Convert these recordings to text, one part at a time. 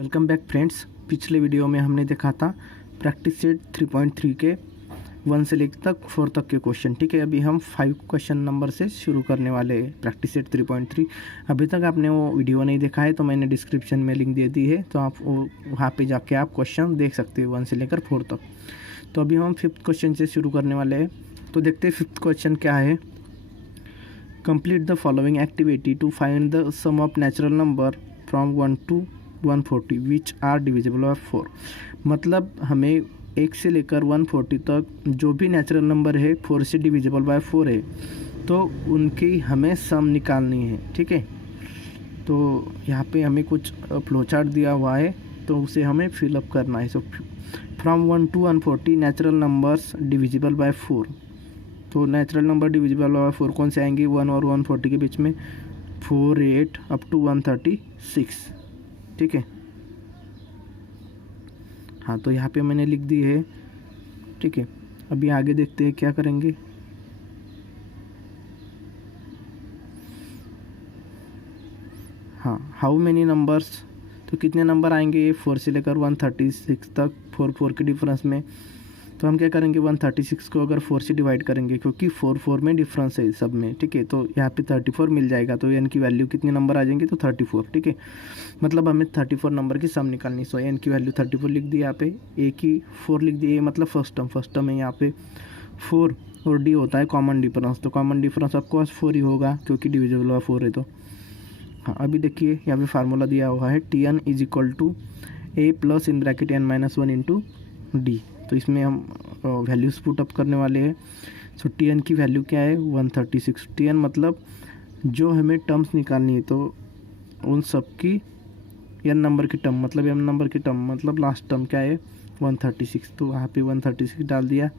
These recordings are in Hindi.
Welcome back friends. पिछले वीडियो में हमने देखा था प्रैक्टिस सेट 3.3 के 1 से लेकर तक 4 तक के क्वेश्चन। ठीक है, अभी हम 5 क्वेश्चन नंबर से शुरू करने वाले हैं प्रैक्टिस सेट 3.3। अभी तक आपने वो वीडियो नहीं देखा है तो मैंने डिस्क्रिप्शन में लिंक दे दी है, तो आप वहाँ पे जाके आप क्वेश्चन देख सकते हो 1 से लेकर 4 तक। तो अभी हम 5th क्वेश्चन से शुरू करने वाले हैं। तो देखते हैं 5th क्वेश्चन क्या है। Complete the following activity to find the sum of natural number from 1 to 140 which are divisible by 4। मतलब हमें 1 से लेकर 140 तक जो भी नेचुरल नंबर है 4 से डिविजिबल बाय 4 है, तो उनकी हमें सम निकालनी है। ठीक है, तो यहाँ पे हमें कुछ फ्लो चार्ट दिया हुआ है, तो उसे हमें फिलअप करना है। So from 1 to 140 natural numbers divisible by 4। तो नेचुरल नंबर डिविजिबल बाय 4 कौन से आएंगे? 1 और 140 के बीच में 4, 8 अप टू 136। ठीक है, हाँ, तो यहाँ पे मैंने लिख दी है। ठीक है, अभी आगे देखते हैं क्या करेंगे। हाँ, हाउ मेनी नंबर्स, तो कितने नंबर आएंगे ये 4 से लेकर 136 तक 4 के डिफरेंस में। तो हम क्या करेंगे, 136 को अगर 4 से डिवाइड करेंगे, क्योंकि 4 में डिफरेंस है सब में। ठीक है, तो यहाँ पे 34 मिल जाएगा। तो एन की वैल्यू कितने नंबर आ जाएंगे? तो 34। ठीक है, मतलब हमें 34 नंबर की सम निकालनी। सो एन की वैल्यू 34 लिख दी यहाँ पे, ए की 4 लिख दी। मतलब फर्स्ट टर्म है यहाँ पे 4 और डी होता है कॉमन डिफरेंस। तो कॉमन डिफरेंस ऑफकोर्स 4 ही होगा, क्योंकि डिविजिबल बाय 4 है। तो हाँ, अभी देखिए यहाँ पे फार्मूला दिया हुआ है Tn is equal to a plus in bracket n-1 into d. तो इसमें हम वैल्यूज पुट अप करने वाले हैं। सो Tn की वैल्यू क्या है? 136। Tn मतलब जो हमें टर्म्स निकालनी है, तो उन सब की n नंबर की टर्म, मतलब m नंबर की टर्म, मतलब लास्ट टर्म क्या है? 136। तो वहाँ पे 136 डाल दिया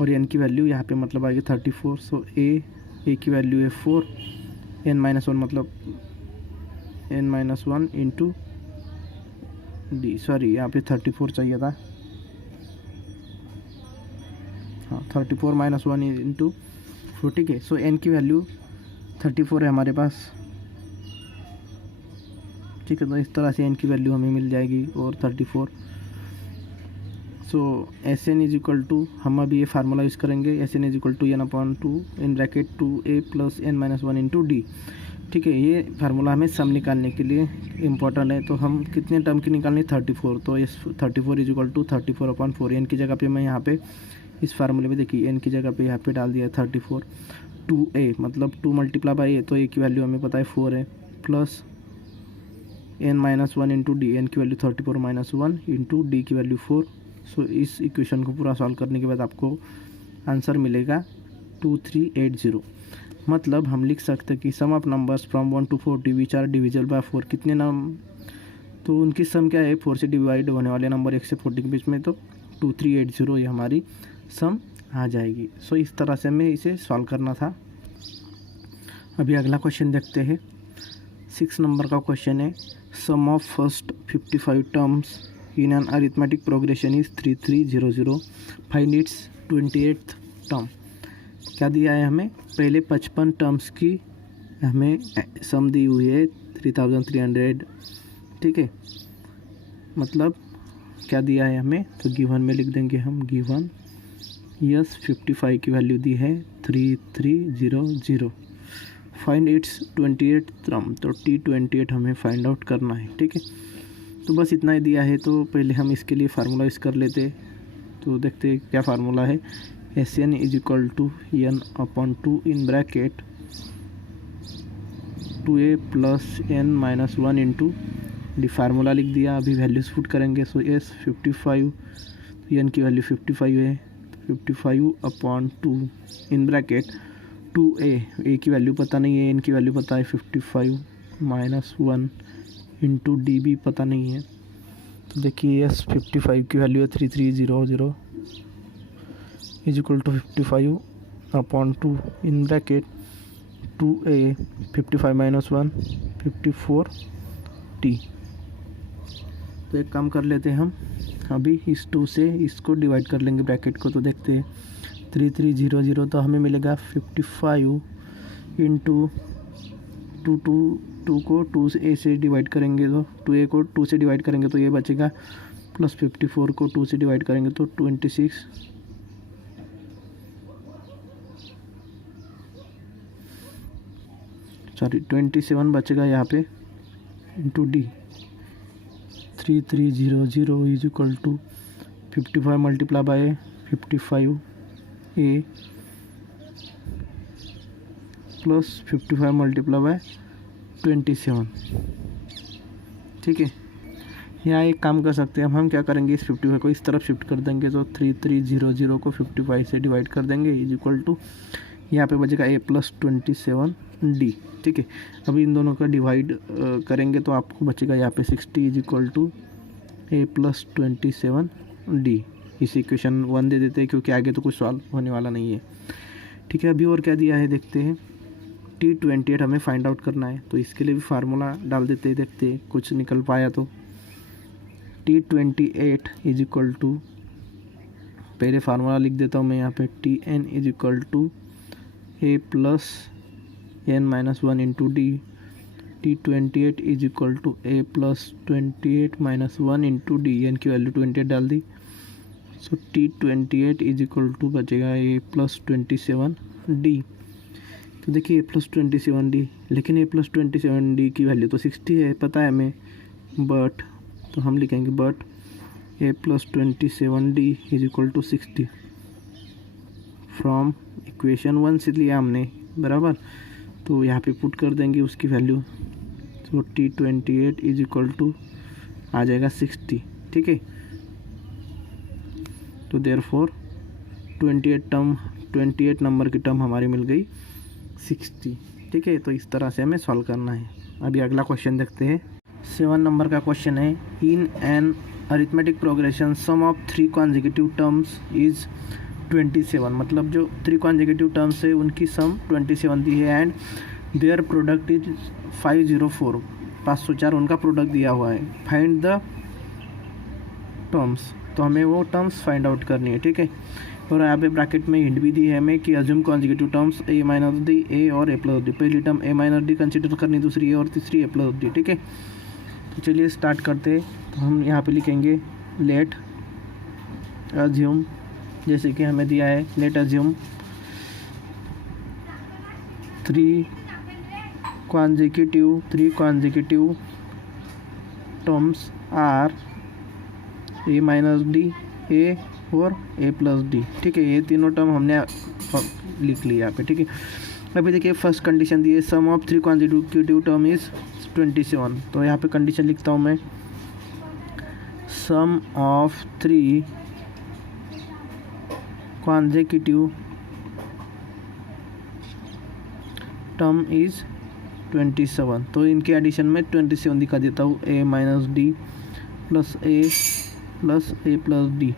और n की वैल्यू यहाँ पे मतलब आ गई 34। सो ए की वैल्यू है 4, n-1 मतलब n-1 इंटू डी। सॉरी, यहाँ पे 34 चाहिए था। हाँ, 34 - 1 इंटू 4। ठीक है, सो n की वैल्यू 34 है हमारे पास। ठीक है, तो इस तरह से n की वैल्यू हमें मिल जाएगी और 34। So S N is equal to, हम अभी ये फार्मूला यूज़ करेंगे, S N is equal to n/2 in bracket 2a plus n-1 into D. ठीक है, ये फार्मूला हमें सम निकालने के लिए इम्पोर्टेंट है। तो हम कितने टर्म की निकालनी? 34। तो इस 34 इज इक्वल टू 34/4। एन की जगह पे मैं यहाँ पे इस फार्मूले में देखिए एन की जगह पे यहाँ पे डाल दिया 34। 2a मतलब 2 मल्टीप्लाई बाई ए, तो ए की वैल्यू हमें पता है 4 है, plus n-1 into d. N की वैल्यू 34 - 1 इंटू डी की वैल्यू 4। सो इस इक्वेशन को पूरा सॉल्व करने के बाद आपको आंसर मिलेगा 2380। मतलब हम लिख सकते हैं कि sum of numbers from 1 to 40 which are divisible by 4। कितने तो उनकी सम क्या है? 4 से डिवाइड होने वाले नंबर 1 से 40 के बीच में, तो 2380 ये हमारी सम आ जाएगी। सो इस तरह से हमें इसे सॉल्व करना था। अभी अगला क्वेश्चन देखते हैं। 6 नंबर का क्वेश्चन है, sum of first 55 terms in an arithmetic progression is 3300, find its 28th term. क्या दिया है हमें? पहले 55 टर्म्स की हमें सम दी हुई है 3300। ठीक है, मतलब क्या दिया है हमें? तो गिवन में लिख देंगे हम, गिवन यस 55 की वैल्यू दी है 3300, फाइंड इट्स 28th टर्म। तो T28 हमें फाइंड आउट करना है। ठीक है, तो बस इतना ही दिया है। तो पहले हम इसके लिए फार्मूला यूज़ कर लेते। तो देखते हैं क्या फार्मूला है। S N is equal to n/2 in bracket 2a plus n-1 into d. Formula लिख दिया, अभी वैल्यूज पुट करेंगे। सो एस 55, एन की वैल्यू 55 है, 55/2 इन ब्रैकेट 2a, ए की वैल्यू पता नहीं है, एन की वैल्यू पता है 55 - 1 इंटू डी भी पता नहीं है। तो देखिए एस 55 की वैल्यू है 3300 is equal to 55/2 in bracket 2a 55 - 1 54t। तो एक काम कर लेते हैं हम, अभी इस 2 से इसको डिवाइड कर लेंगे ब्रैकेट को। तो देखते हैं 3300, तो हमें मिलेगा 55 इंटू टू को 2 से ए से डिवाइड करेंगे तो 2a को 2 से डिवाइड करेंगे तो ये बचेगा, प्लस 54 को 2 से डिवाइड करेंगे तो 26, सॉरी 27 बचेगा यहाँ पे, into d 3300 is equal to 55 multiply by 55 a plus 55 multiply by 27। ठीक है, यहाँ एक काम कर सकते हैं हम क्या करेंगे, इस 55 को इस तरफ शिफ्ट कर देंगे तो 3300 को 55 से डिवाइड कर देंगे इज इक्वल टू, यहाँ पे बचेगा a प्लस 27d। ठीक है, अभी इन दोनों का डिवाइड करेंगे तो आपको बचेगा यहाँ पे 60 is equal to a plus 27d। इस इक्वेशन 1 दे देते हैं क्योंकि आगे तो कुछ सॉल्व होने वाला नहीं है। ठीक है, अभी और क्या दिया है देखते हैं। T28 हमें फाइंड आउट करना है तो इसके लिए भी फार्मूला डाल देते हैं, देखते हैं कुछ निकल पाया तो। T28 इज इक्वल टू, पहले फार्मूला लिख देता हूँ मैं यहाँ पे, Tn is equal to a plus n-1 into d. T28 is equal to a plus 28-1 into d, n की वैल्यू 28 डाल दी। So T28 is equal to बचेगा a प्लस 27d। तो देखिए a प्लस 27d, लेकिन a प्लस 27d की वैल्यू तो 60 है, पता है हमें, बट तो हम लिखेंगे but a plus 27d is equal to 60 from equation 1 से लिया हमने, बराबर। तो यहाँ पे पुट कर देंगे उसकी वैल्यू, तो T28 इज इक्वल टू आ जाएगा 60। ठीक है, तो देयरफॉर 28 नंबर की टर्म हमारी मिल गई 60। ठीक है, तो इस तरह से हमें सॉल्व करना है। अभी अगला क्वेश्चन देखते हैं। 7 नंबर का क्वेश्चन है, in an arithmetic progression sum of 3 consecutive terms is 27। मतलब जो 3 कॉन्जिक्यूटिव टर्म्स है उनकी सम 27 दी है, एंड देयर प्रोडक्ट इज 504, 504 उनका प्रोडक्ट दिया हुआ है। फाइंड द टर्म्स, तो हमें वो टर्म्स फाइंड आउट करनी है। ठीक है, और यहाँ पे ब्रैकेट में हिंट भी दी है हमें कि assume consecutive terms a minus d, a और a प्लस डी। पहली term a minus D consider करनी, दूसरी a और तीसरी a प्लस डी। ठीक है, तो चलिए स्टार्ट करते हैं। तो हम यहाँ पे लिखेंगे लेट अज्यूम, जैसे कि हमें दिया है, let assume 3 consecutive terms are a minus d, a और a प्लस डी। ठीक है, ये तीनों टर्म हमने लिख लिया यहाँ पे। ठीक है, अभी देखिए फर्स्ट कंडीशन दी है, sum of 3 consecutive term is 27। तो यहाँ पे कंडीशन लिखता हूँ मैं, सम ऑफ 3 कॉन्जिक्यूटिव टर्म इज 27। तो इनके एडिशन में 27 दिखा देता हूँ, a minus D plus a plus D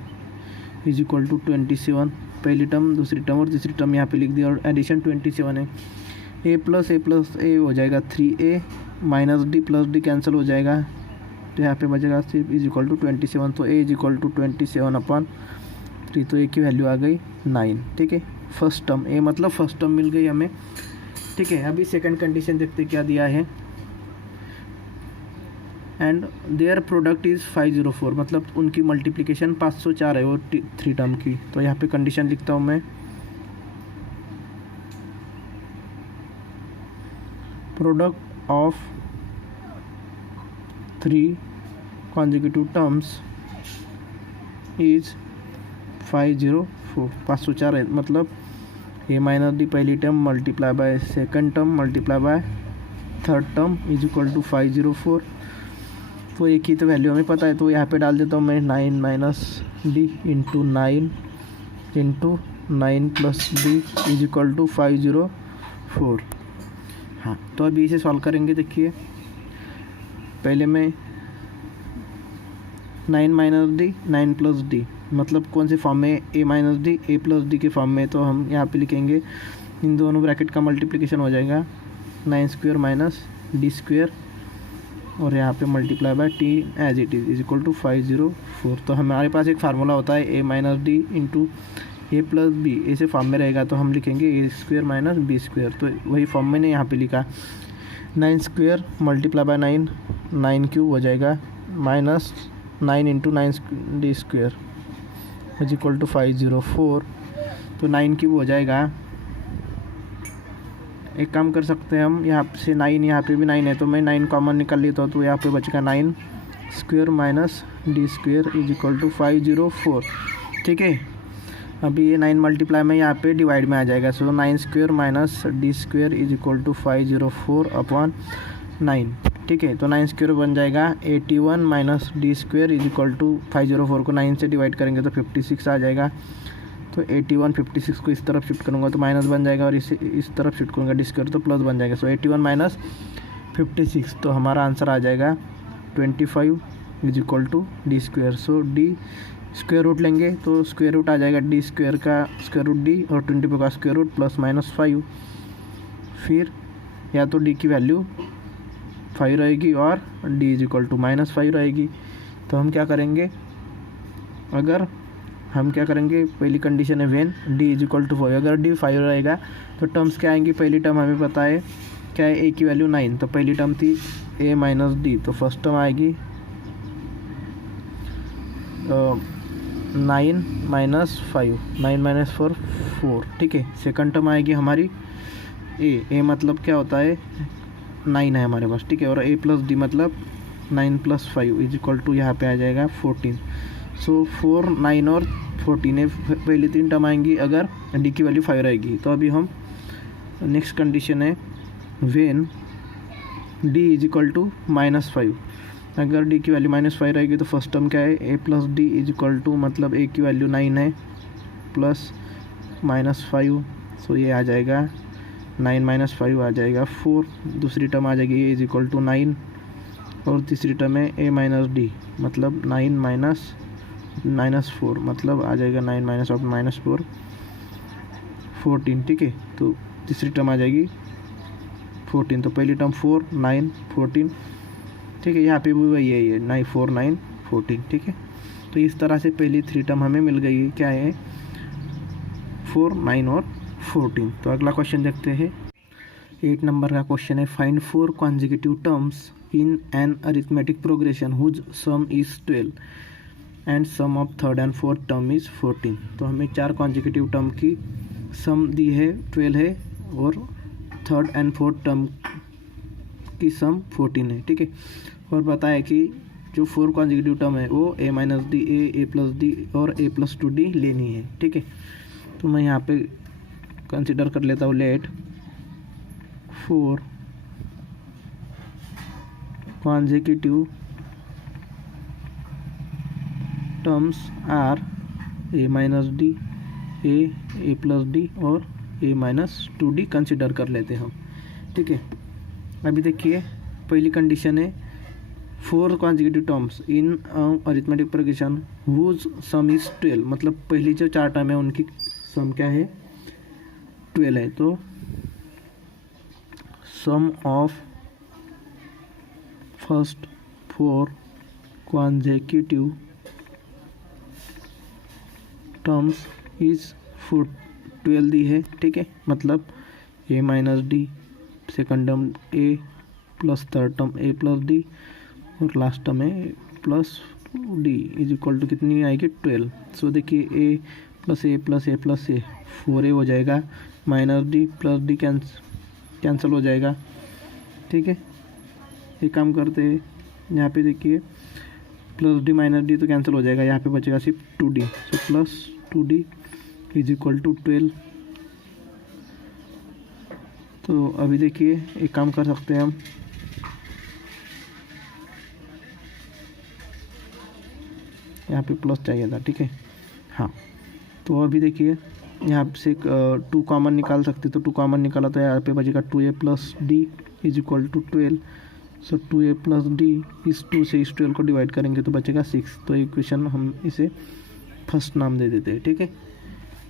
is equal to 27। पहली टर्म, दूसरी टर्म और तीसरी टर्म यहाँ पे लिख दिया, और एडिशन 27 है। a प्लस a हो जाएगा 3a, minus D plus D cancel हो जाएगा, तो यहाँ पे बचेगा सिर्फ इज इक्वल टू 27। तो a इज इक्वल टू 27/3, तो a की वैल्यू आ गई 9। ठीक है, फर्स्ट टर्म a मतलब फर्स्ट टर्म मिल गई हमें। ठीक है, अभी सेकंड कंडीशन देखते क्या दिया है, एंड देयर प्रोडक्ट इज़ 504, मतलब उनकी मल्टीप्लिकेशन 504 है वो 3 टर्म की। तो यहाँ पे कंडीशन लिखता हूँ मैं, product of 3 consecutive terms is 504, 504 है, मतलब a माइनस डी पहली term multiply by second term multiply by third term is equal to 504। तो एक ही तो वैल्यू हमें पता है, तो यहाँ पे डाल देता हूँ मैं 9 minus d into 9 plus D is equal to 504। हाँ, तो अभी इसे सॉल्व करेंगे। देखिए पहले मैं 9 माइनस डी 9 प्लस डी, मतलब कौन से फॉर्म में, a minus d a plus D के फॉर्म में। तो हम यहाँ पे लिखेंगे, इन दोनों ब्रैकेट का मल्टीप्लिकेशन हो जाएगा 9 स्क्वायर माइनस डी स्क्वायर, और यहाँ पे multiply by t as it is equal to 504। तो हमारे पास एक फार्मूला होता है a minus d into a plus b, ऐसे फॉर्म में रहेगा तो हम लिखेंगे a square minus b square. तो वही फॉर्म मैंने यहाँ पे लिखा। 9 स्क्वेयर मल्टीप्लाई बाय 9, 9 क्यूब हो जाएगा, minus 9 into 9 d square is equal to 504। तो 9 क्यूब हो जाएगा। एक काम कर सकते हैं हम, यहाँ से 9, यहाँ पे भी 9 है तो मैं 9 कॉमन निकाल लेता हूँ, तो यहाँ पे बचेगा 9 square minus d square is equal to 504। ठीक है, अभी ये 9 मल्टीप्लाई में यहाँ पे डिवाइड में आ जाएगा। So 9 square minus d square is equal to 504 upon 9। ठीक है, तो 9 स्क्वेयर बन जाएगा 81 minus d square is equal to 504 को 9 से डिवाइड करेंगे तो 56 आ जाएगा। तो 81 56 को इस तरफ शिफ्ट करूँगा तो माइनस बन जाएगा, और इसे इस तरफ शिफ्ट करूँगा डी स्क्वेयर तो प्लस बन जाएगा। सो 81 माइनस 56, तो हमारा आंसर आ जाएगा 25 इज इक्वल टू d square. So d square root लेंगे तो स्क्वेयर रूट आ जाएगा डी स्क्वेयर का स्क्वेयर रूट डी और 24 का स्क्वेयर रूट प्लस माइनस 5। फिर या तो डी की वैल्यू 5 रहेगी और d is equal to minus 5 रहेगी। तो हम क्या करेंगे, पहली कंडीशन है when d is equal to 5। अगर डी 5 रहेगा तो टर्म्स क्या आएंगी, पहली टर्म हमें पता है क्या है, ए की वैल्यू 9, तो पहली टर्म थी ए माइनस डी, तो फर्स्ट टर्म आएगी 9 माइनस 5, 9 माइनस 4 4। ठीक है, सेकंड टर्म आएगी हमारी ए मतलब क्या होता है 9 है हमारे पास। ठीक है, और ए प्लस डी मतलब 9 प्लस 5 इज इक्वल टू यहाँ पे आ जाएगा 14। सो 4 9 और 14 है, पहली 3 टर्म आएंगी अगर डी की वैल्यू 5 रहेगी। तो अभी हम नेक्स्ट कंडीशन है when d is equal to minus 5। अगर डी की वैल्यू माइनस 5 रहेगी तो फर्स्ट टर्म क्या है, A plus D is equal to मतलब ए की वैल्यू 9 है प्लस माइनस 5, सो ये आ जाएगा 9 माइनस 5 आ जाएगा 4। दूसरी टर्म आ जाएगी ए इज इक्वल टू 9 और तीसरी टर्म है ए माइनस डी मतलब 9 माइनस 4 मतलब आ जाएगा 9 माइनस ऑफ माइनस 4 14। ठीक है, तो तीसरी टर्म आ जाएगी 14। तो पहली टर्म 4 9 14। ठीक है, यहाँ पे भी वही है, ये 9 4 9 14। ठीक है, तो इस तरह से पहली 3 टर्म हमें मिल गई है, क्या है 4 9 और 14। तो अगला क्वेश्चन देखते हैं। 8 नंबर का क्वेश्चन है find 4 consecutive terms in an arithmetic progression whose sum is 12 and sum of third and fourth term is 14। तो हमें 4 कॉन्जिक्यूटिव टर्म की सम दी है 12 है और थर्ड एंड फोर्थ टर्म की सम 14 है। ठीक है, और बताया कि जो 4 कॉन्जिक्यूटिव टर्म है वो A minus D A plus D और ए प्लस 2d लेनी है। ठीक है, तो मैं यहाँ पे कंसिडर कर लेता हूँ let 4 consecutive terms are a minus D A plus D और ए माइनस 2d कंसिडर कर लेते हैं हम। ठीक है, अभी देखिए पहली कंडीशन है 4 consecutive terms in arithmetic progression whose sum is 12, मतलब पहली जो 4 टर्म है उनकी सम क्या है 12 है। तो sum of first 4 consecutive terms is 12 दी है। ठीक है, मतलब A minus D, second term A plus third term A plus D और last term A plus D is equal to कितनी आएगी 12। सो देखिए A plus A plus A plus A 4a हो जाएगा, minus D plus D cancel हो जाएगा। ठीक है, एक काम करते हैं, यहाँ पे देखिए प्लस डी माइनस डी तो कैंसिल हो जाएगा, यहाँ पे बचेगा सिर्फ 2d। So plus 2d is equal to 12। तो अभी देखिए एक काम कर सकते हैं हम, यहाँ पे प्लस चाहिए था। ठीक है, हाँ, तो अभी देखिए यहाँ से 2 कॉमन निकाल सकते, तो 2 कॉमन निकाला तो यहाँ पे बचेगा 2a plus D is equal to 12। So 2a plus d इस 2 से इस 12 को डिवाइड करेंगे तो बचेगा 6। तो इक्वेशन हम इसे फर्स्ट नाम दे देते हैं। ठीक है,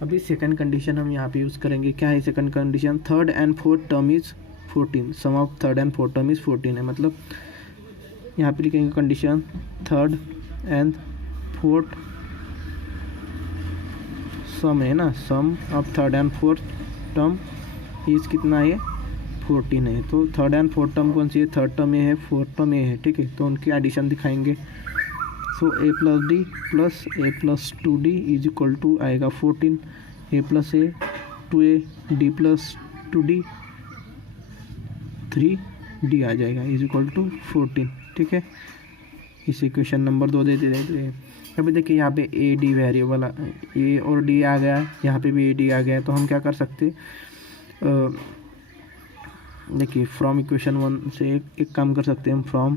अभी सेकंड कंडीशन हम यहाँ पे यूज़ करेंगे। क्या है second condition, third and fourth term is 14, sum of third and fourth term is 14 है। मतलब यहाँ पे लिखेंगे condition third and fourth sum है ना, sum of third and fourth term is कितना है 14 है, तो थर्ड एंड फोर्थ टर्म कौन सी है, थर्ड टर्म ये है, फोर्थ टर्म ये है, ठीक है। तो उनकी एडिशन दिखाएंगे। So a plus d plus A plus 2d is equal to आएगा 14, a plus a 2a d plus 2d 3d आ जाएगा इज इक्वल टू 14, ठीक है। इस इक्वेशन नंबर 2 दे देते हैं। अभी देखिए यहाँ पे ए डी वेरिएबल ए और डी आ गया, यहाँ पे भी ए डी आ गया, तो हम क्या कर सकते, देखिए फ्रॉम इक्वेशन 1 से एक काम कर सकते हैं हम। From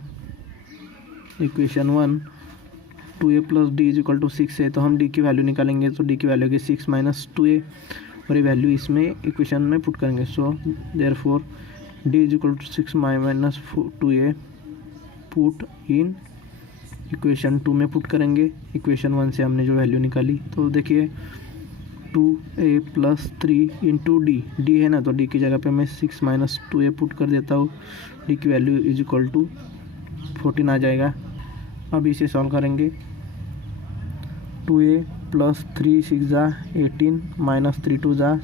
equation 1 2a plus D is equal to 6 है, तो हम डी की वैल्यू निकालेंगे, तो डी की वैल्यू की 6 माइनस 2a और ये वैल्यू इसमें इक्वेशन में पुट करेंगे। So therefore d is equal to 6 minus 2a put in equation 2 में पुट करेंगे। इक्वेशन 1 से हमने जो वैल्यू निकाली, तो देखिए 2a प्लस 3 इंटू डी है ना, तो डी की जगह पे मैं 6 माइनस 2a पुट कर देता हूँ। डी की वैल्यू इज इक्वल टू 14 आ जाएगा। अब इसे सॉल्व करेंगे। 2a प्लस 3 6 जा 18 माइनस 3 2 जा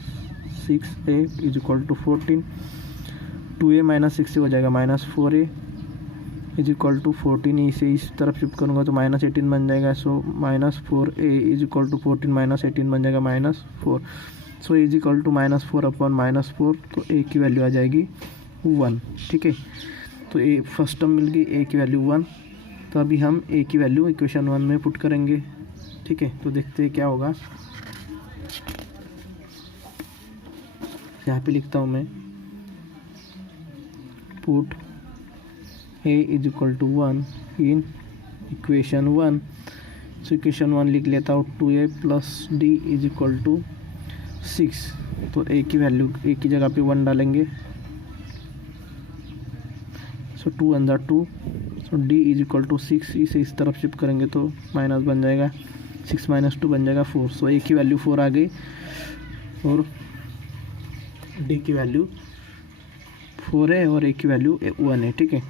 6a is equal to 14। 2a minus 6 से हो जाएगा minus 4a is equal to 14। इसे इस तरफ शिफ्ट करूँगा तो माइनस 18 बन जाएगा। So minus 4a is equal to 14 minus 18 बन जाएगा minus 4। So is equal to minus 4 upon minus 4, तो a की वैल्यू आ जाएगी 1, ठीक है। तो a फर्स्ट टर्म मिल गई, a की वैल्यू 1। तो अभी हम a की वैल्यू इक्वेशन 1 में पुट करेंगे, ठीक है। तो देखते हैं क्या होगा। यहाँ पे लिखता हूँ मैं, put a is equal to 1 in equation 1। So equation 1 लिख लेता हूँ। 2a plus D is equal to 6, तो a की वैल्यू a की जगह पे 1 डालेंगे। सो 2 अंदर 2, सो d इज इक्वल टू 6। इसे इस तरफ शिफ्ट करेंगे तो माइनस बन जाएगा, 6 माइनस 2 बन जाएगा 4। सो a की वैल्यू 4 आ गई और d की वैल्यू 4 है और a की वैल्यू 1 है, ठीक है।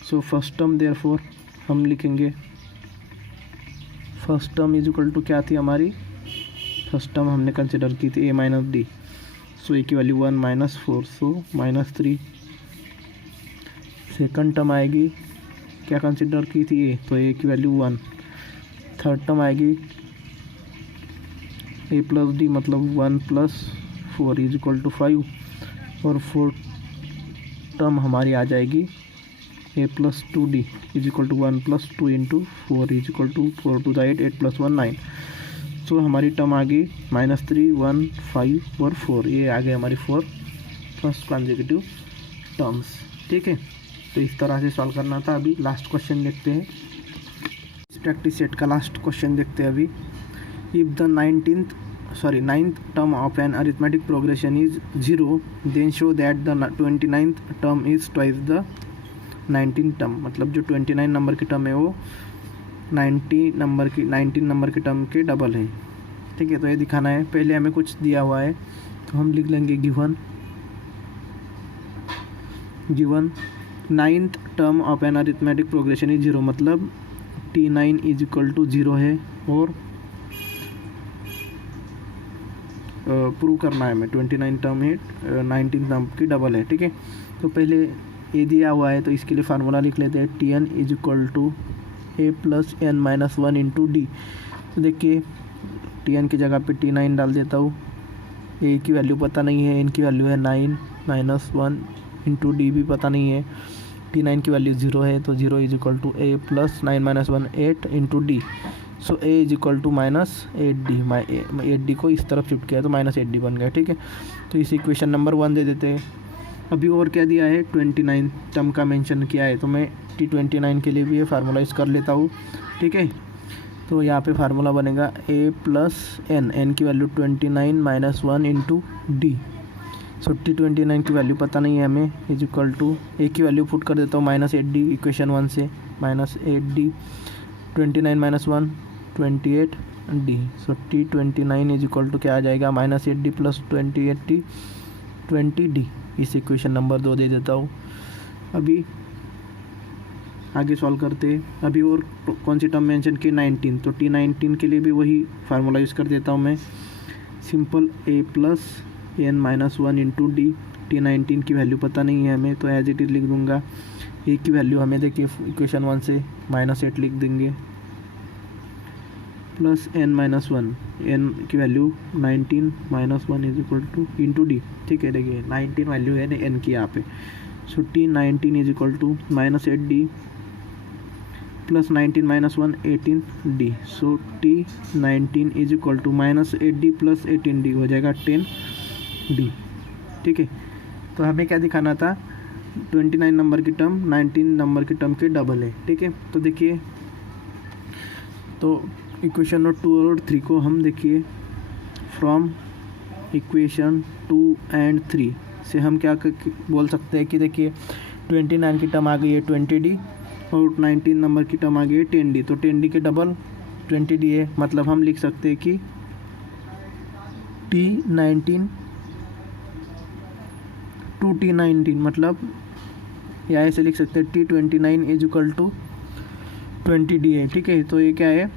सो फर्स्ट टर्म देयरफॉर हम लिखेंगे, first term is equal to क्या थी हमारी, फर्स्ट टर्म हमने कंसिडर की थी a minus D. So a की value 1 minus 4, so minus 3। Second term आएगी, क्या कंसिडर की थी a, तो a की वैल्यू 1। थर्ड टर्म आएगी a प्लस डी मतलब 1 प्लस 4 इज इक्वल टू 5। और फोर्थ टर्म हमारी आ जाएगी a plus 2d is equal to 1 plus 2 into 4 is equal to 4 to the 8, 8 plus 1 9। सो हमारी टर्म आ गई माइनस 3 1 5 और 4। ये आ गए हमारी 4 फर्स्ट कॉन्जिक्यूटिव टर्म्स, ठीक है। तो इस तरह से सॉल्व करना था। अभी लास्ट क्वेश्चन देखते हैं, इस प्रैक्टिस सेट का लास्ट क्वेश्चन देखते हैं अभी। If the 9th term of an arithmetic progression is 0, then show that the 29th term is twice the 19th term। मतलब जो 29 नंबर की टर्म है वो 19 नंबर की टर्म के डबल है, ठीक है। तो ये दिखाना है। पहले हमें कुछ दिया हुआ है तो हम लिख लेंगे given 9th term of an arithmetic progression is 0, मतलब T9 इज इक्वल टू 0 है और प्रूव करना है हमें 29 टर्म है 19 टर्म की डबल है, ठीक है। तो पहले ए दिया हुआ है तो इसके लिए फार्मूला लिख लेते हैं। Tn is equal to a plus n minus 1 into d. तो देखिए Tn की जगह पे T9 डाल देता हूँ। ए की वैल्यू पता नहीं है, एन की वैल्यू है 9 माइनस 1 इंटू डी भी पता नहीं है। T9 की वैल्यू 0 है तो 0 is equal to a plus 9 minus 1 8 into d. So a is equal to minus 8d। 8d को इस तरफ शिफ्ट किया तो माइनस 8d बन गया, ठीक है। तो इस इक्वेशन नंबर 1 दे देते हैं। अभी और क्या दिया है, 29 टर्म का मेंशन किया है, तो मैं T29 के लिए भी ये फार्मूला यूज़ कर लेता हूँ, ठीक है। तो यहाँ पे फार्मूला बनेगा a प्लस एन की value 29 minus 1 into d. So T29 की वैल्यू पता नहीं है हमें, इज इक्वल टू a की वैल्यू पुट कर देता हूँ माइनस 8d इक्वेशन 1 से, minus 8d 29 minus 1 28d। So T29 is equal to क्या आ जाएगा, minus 8d plus 28d 20d। इस इक्वेशन नंबर 2 दे देता हूँ। अभी आगे सॉल्व करते हैं। अभी और कौन सी टर्म मेंशन की, 19। तो T19 के लिए भी वही फार्मूला यूज़ कर देता हूँ मैं, simple a plus n minus 1 into d T19 की वैल्यू पता नहीं है हमें, तो एज इट इज़ लिख दूंगा। ए की वैल्यू हमें देखिए इक्वेशन 1 से -8 लिख देंगे, प्लस n-1, n की value 19 -1 is equal two into D. ठीक है, देखिए 19 वैल्यू है n की यहाँ पे। So T19 is equal to -8d plus 19 -1 18d। So T19 is equal to -8d plus 18d हो जाएगा 10d। ठीक है, तो हमें क्या दिखाना था, 29 नंबर की टर्म 19 नंबर की टर्म के डबल है। ठीक है, तो देखिए, तो इक्वेशन नंबर 2 और 3 को हम देखिए फ्रॉम इक्वेशन 2 एंड 3 से हम क्या बोल सकते हैं कि देखिए 29 की टर्म आ गई है 20d और 19 नंबर की टर्म आ गई है 10d। तो 10d के डबल 20d है, मतलब हम लिख सकते हैं कि T19 टू T19, मतलब या ऐसे लिख सकते हैं T29 is equal to 20d है। ठीक है, तो ये क्या है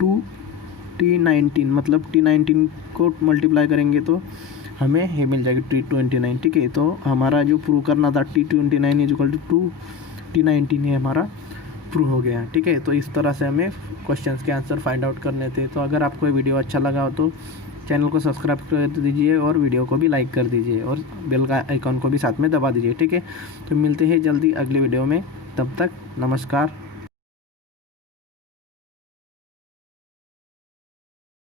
2T19, मतलब T19 को मल्टीप्लाई करेंगे तो हमें ये मिल जाएगी T29। ठीक है, तो हमारा जो प्रूव करना था T29 is equal to 2T19 ये हमारा प्रूव हो गया। ठीक है, तो इस तरह से हमें क्वेश्चंस के आंसर फाइंड आउट करने थे। तो अगर आपको ये वीडियो अच्छा लगा हो तो चैनल को सब्सक्राइब कर दीजिए और वीडियो को भी लाइक कर दीजिए और बेल का आइकॉन को भी साथ में दबा दीजिए। ठीक है, तो मिलते हैं जल्दी अगले वीडियो में, तब तक नमस्कार।